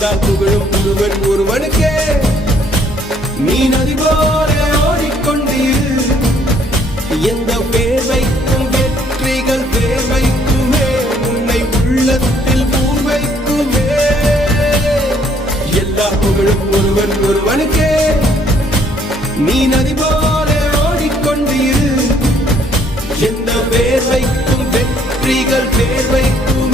நினைத்தால் புகழும் முருகன் ஒருவனுக்கே. நீ நதி போல ஓடிக்கொண்டீர். எந்த வேர்வைக்கும் வெற்றிகள் வேர்வைக்குமே உன்னை உள்ளத்தில் பூர்வைக்குமே எல்லா புகழும் ஒருவன் ஒருவனுக்கே. நீ நதி போல ஓடிக்கொண்டீர். எந்த வேர்வைக்கும் வெற்றிகள் வேர்வைக்கும்